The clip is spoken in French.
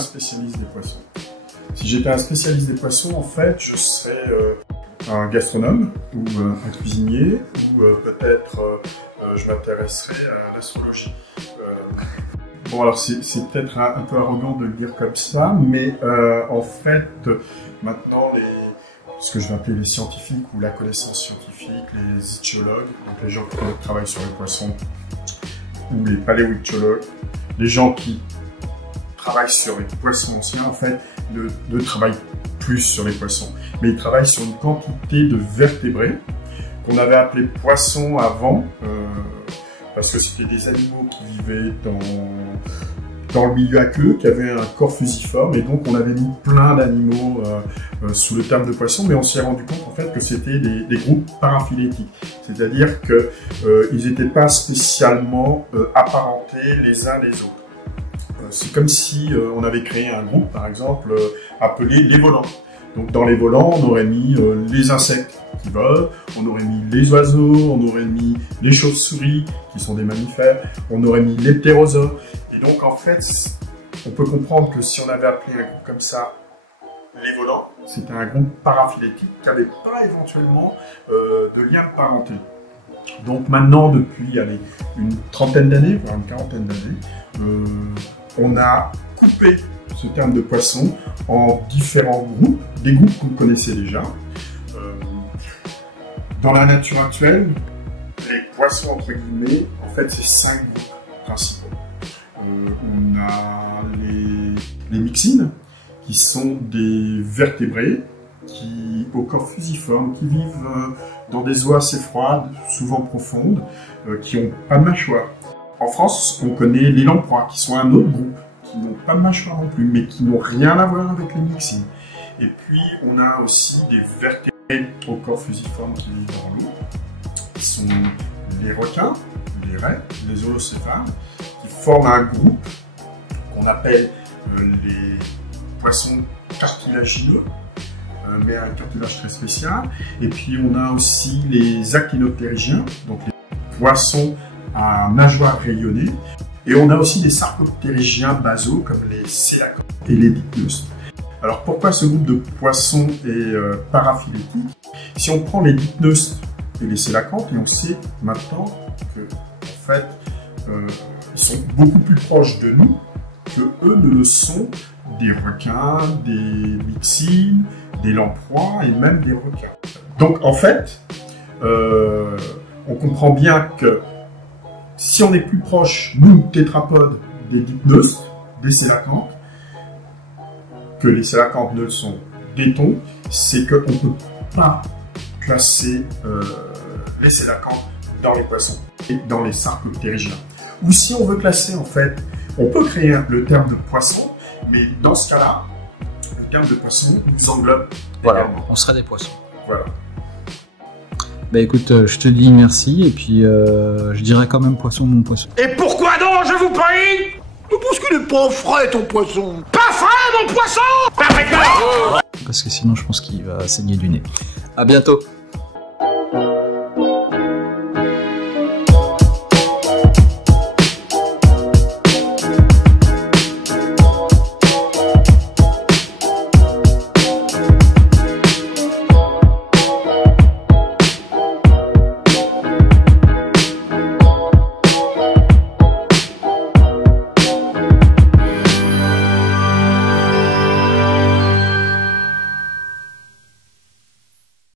spécialiste des poissons. Si j'étais un spécialiste des poissons, en fait, je serais un gastronome ou un cuisinier, ou peut-être je m'intéresserais à l'astrologie. Bon, alors c'est peut-être un peu arrogant de le dire comme ça, mais en fait, maintenant, ce que je vais appeler les scientifiques ou la connaissance scientifique, les ichthyologues, donc les gens qui travaillent sur les poissons, ou les paléoichthyologues, les gens qui travaillent sur les poissons anciens, en fait, ne travaillent plus sur les poissons, mais ils travaillent sur une quantité de vertébrés qu'on avait appelés poissons avant, parce que c'était des animaux qui vivaient dans le milieu aqueux, qui avaient un corps fusiforme, et donc on avait mis plein d'animaux sous le terme de poissons, mais on s'est rendu compte en fait que c'était des groupes paraphylétiques, c'est-à-dire qu'ils n'étaient pas spécialement apparentés les uns les autres. C'est comme si on avait créé un groupe, par exemple, appelé les volants. Donc dans les volants, on aurait mis les insectes qui volent, on aurait mis les oiseaux, on aurait mis les chauves-souris, qui sont des mammifères, on aurait mis les ptérosaures. Et donc en fait, on peut comprendre que si on avait appelé un groupe comme ça, les volants, c'était un groupe paraphylétique qui n'avait pas éventuellement de lien de parenté. Donc maintenant, depuis une trentaine d'années, voire une quarantaine d'années, on a coupé ce terme de poisson en différents groupes, des groupes que vous connaissez déjà. Dans la nature actuelle, les poissons, entre guillemets, en fait, c'est 5 groupes principaux. On a les myxines, qui sont des vertébrés au corps fusiforme, qui vivent dans des eaux assez froides, souvent profondes, qui n'ont pas de mâchoire. En France, on connaît les lamproies, qui sont un autre groupe, qui n'ont pas de mâchoire non plus, mais qui n'ont rien à voir avec les myxines. Et puis, on a aussi des vertébrés au corps fusiforme qui vivent dans l'eau, qui sont les requins, les raies, les holocéphales, qui forment un groupe qu'on appelle les poissons cartilagineux, mais un cartilage très spécial. Et puis, on a aussi les actinoptérygiens, donc les poissons à nageoires rayonnées. Et on a aussi des sarcoptérygiens basaux, comme les célacantes et les dipneustes. Alors pourquoi ce groupe de poissons est paraphylétique? Si on prend les dipneustes et les célacantes, et on sait maintenant que en fait, ils sont beaucoup plus proches de nous que eux ne le sont des requins, des myxines, des lamproies et même des requins. Donc en fait, on comprend bien que si on est plus proche, nous, tétrapodes, des dipneustes, des célacantes, que les célacantes ne le sont des thons, c'est qu'on ne peut pas classer les célacantes dans les poissons et dans les sarcoptérygiens. Ou si on veut classer, en fait, on peut créer le terme de poisson, mais dans ce cas-là, le terme de poisson nous englobe également. On serait des poissons. Voilà. Bah écoute, je te dis merci, et puis je dirais quand même poisson, mon poisson. Et pourquoi donc, je vous prie? Parce qu'il est pas frais, ton poisson. Pas frais, mon poisson? Parfaitement. Parce que sinon, je pense qu'il va saigner du nez. À bientôt.